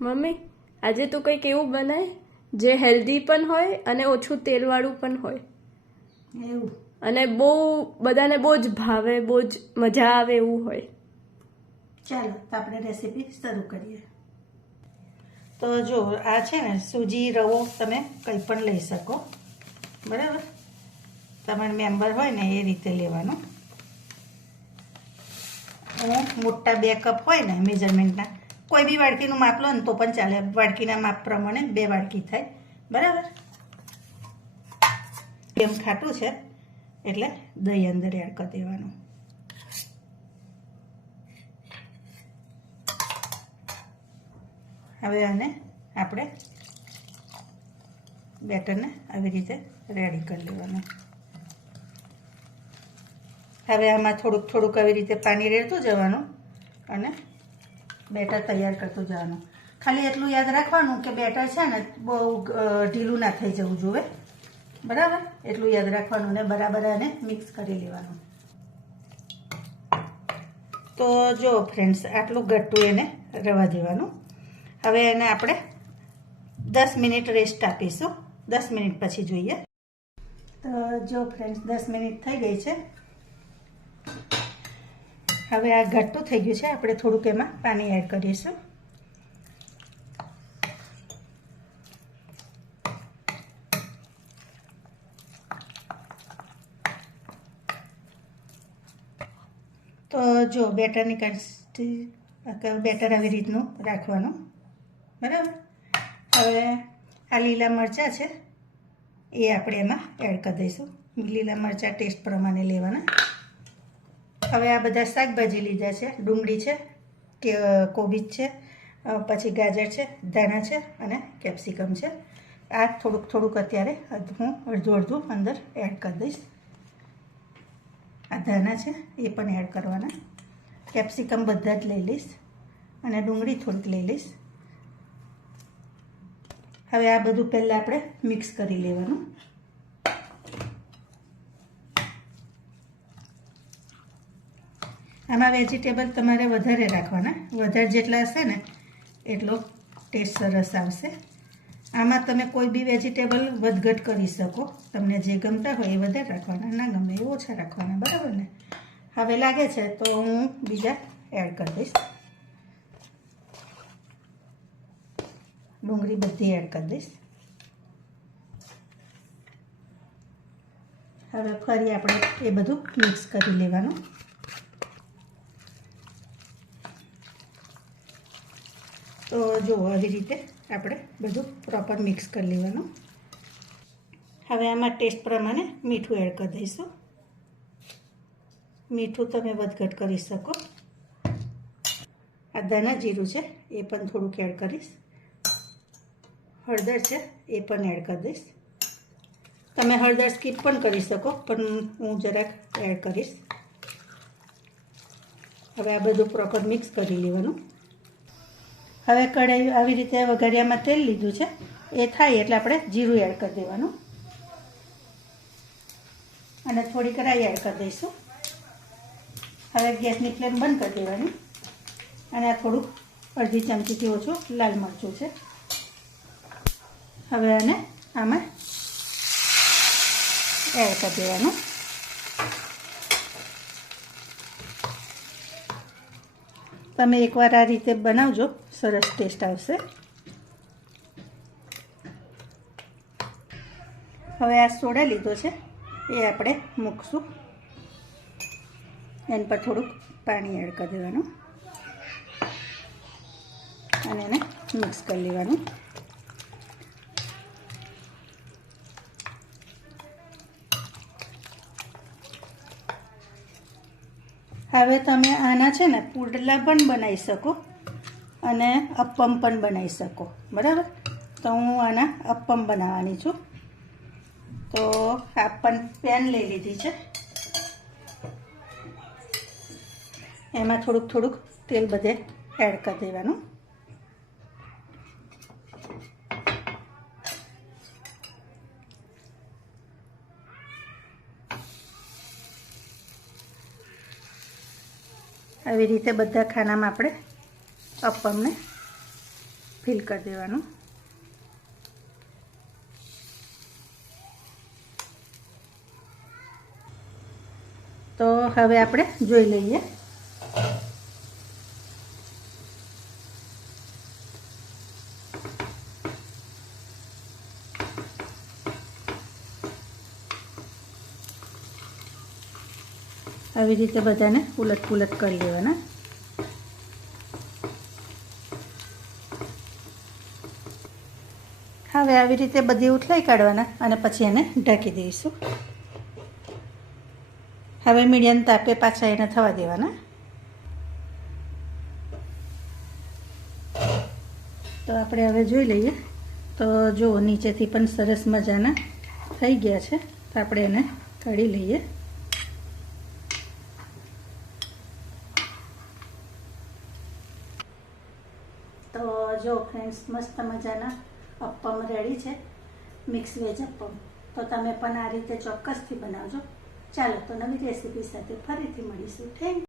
Mummy આજે તું કંઈક એવું બનાય જે હેલ્ધી પણ હોય અને ઓછું તેલવાળું પણ હોય એવું અને બહુ બધાને બહુ જ ભાવે, બહુ જ મજા આવે એવું હોય. ચાલો તો આપણે રેસીપી શરૂ કરીએ. તો જો આ છે ને સૂજી રવો તમે કંઈ પણ લઈ શકો, બરાબર. તમારા મેમ્બર હોય ને એ રીતે લેવાનું. હું મોટા 2 કપ હોય ને મેજરમેન્ટના, કોઈ બી વાડકીનું માપ લો ને તો પણ ચાલે, વાડકીના માપ પ્રમાણે 2 વાડકી થાય, બરાબર. એમ ખાટું છે એટલે દહીં અંદર એડ કરી દેવાનું. હવે આને આપણે બેટરને આવી રીતે રેડી કરી લેવાનું. હવે આમાં થોડુંક થોડુંક આવી રીતે પાણી રેડતું જવાનું અને બેટર તૈયાર કરતું જવાનું. ખાલી એટલું યાદ રાખવાનું કે બેટર છે ને બહુ ઢીલું ના થઈ જવું જોઈએ, બરાબર. એટલું યાદ રાખવાનું ને બરાબર આને મિક્સ કરી લેવાનું. તો જો ફ્રેન્ડ્સ, આટલું ઘટ્ટું એને રવા દેવાનું. હવે એને આપણે 10 મિનિટ રેસ્ટ આપીશું. 10 મિનિટ પછી જોઈએ. તો જો ફ્રેન્ડ્સ, 10 મિનિટ થઈ ગઈ છે. હવે આ ઘટ્ટું થઈ ગયું છે, આપણે થોડુંક એમાં પાણી એડ કરીશું. તો જો બેટરની બેટર આવી રીતનું રાખવાનું, બરાબર. હવે આ લીલા મરચાં છે એ આપણે એમાં એડ કરી દઈશું. લીલા મરચાં ટેસ્ટ પ્રમાણે લેવાના. હવે આ બધા શાકભાજી લીધા છે, ડુંગળી છે, કે કોબીજ છે, પછી ગાજર છે, ધાણા છે અને કેપ્સિકમ છે. આ થોડુંક થોડુંક અત્યારે હું અડધું અડધું અંદર એડ કરી દઈશ. આ ધાણા છે એ પણ એડ કરવાના. કેપ્સિકમ બધા જ લઈ લઈશ અને ડુંગળી થોડીક લઈ લઈશ. હવે આ બધું પહેલાં આપણે મિક્સ કરી લેવાનું. આમાં વેજીટેબલ તમારે વધારે રાખવાના. વધારે જેટલા હશે ને એટલો ટેસ્ટ સરસ આવશે. આમાં તમે કોઈ બી વેજીટેબલ વધઘટ કરી શકો. તમને જે ગમતા હોય એ વધારે રાખવાના, ના ગમે એ ઓછા રાખવાના, બરાબર ને. હવે લાગે છે તો હું બીજા એડ કરી દઈશ. ડુંગળી બધી એડ કરી દઈશ. હવે ફરી આપણે એ બધું મિક્સ કરી લેવાનું. તો જો આવી રીતે આપણે બધું પ્રોપર મિક્સ કરી લેવાનું. હવે આમાં ટેસ્ટ પ્રમાણે મીઠું એડ કરી દઈશું. મીઠું તમે વધઘટ કરી શકો. આ ધાણા જીરું છે એ પણ થોડુંક એડ કરીશ. હળદર છે એ પણ એડ કરી દઈશ. તમે હળદર સ્કીપ પણ કરી શકો, પણ હું જરાક એડ કરીશ. હવે આ બધું પ્રોપર મિક્સ કરી લેવાનું. હવે કઢાઈ આવી રીતે વઘારિયામાં તેલ લીધું છે, એ થાય એટલે આપણે જીરું એડ કરી દેવાનું અને થોડીક રાઈ એડ કરી દઈશું. હવે ગેસની ફ્લેમ બંધ કરી દેવાની અને આ થોડુંક અડધી ચમચીથી ઓછું લાલ મરચું છે. હવે આને આમાં એડ કરી દેવાનું. તમે એકવાર આ રીતે બનાવજો, સરસ ટેસ્ટ આવશે. હવે આ સોડા લીધો છે એ આપણે મૂકશું. એના પર થોડુંક પાણી એડ કરી દેવાનું અને એને મિક્સ કરી લેવાનું. હવે તમે આના છે ને પુડલા પણ બનાવી શકો અને અપ્પમ પણ બનાવી શકો, બરાબર. તો હું આના અપ્પમ બનાવવાની છું. તો આ પણ પેન લઈ લીધી છે, એમાં થોડુંક થોડુંક તેલ બધે એડ કરી દેવાનું. આવી રીતે બધા ખાનામાં આપણે અપ્પમને ફિલ કરી દેવાનું. તો હવે આપણે જોઈ લઈએ. આવી રીતે બધાને ઉલટ પુલટ કરી લેવાના. હવે આવી રીતે બધી ઉથલાઈ કાઢવાના અને પછી એને ઢાંકી દઈશું. હવે મીડિયમ તાપે પાછા એને થવા દેવાના. તો આપણે હવે જોઈ લઈએ. તો જો નીચેથી પણ સરસ મજાના થઈ ગયા છે. તો આપણે એને કાઢી લઈએ. તો જો ફ્રેન્ડ્સ, મસ્ત મજાના અપ્પમ રેડી છે, મિક્સ વેજ અપ્પમ. તો તમે પણ આ રીતે ચોક્કસથી બનાવજો. ચાલો, તો નવી રેસીપી સાથે ફરીથી મળીશું. Thank you.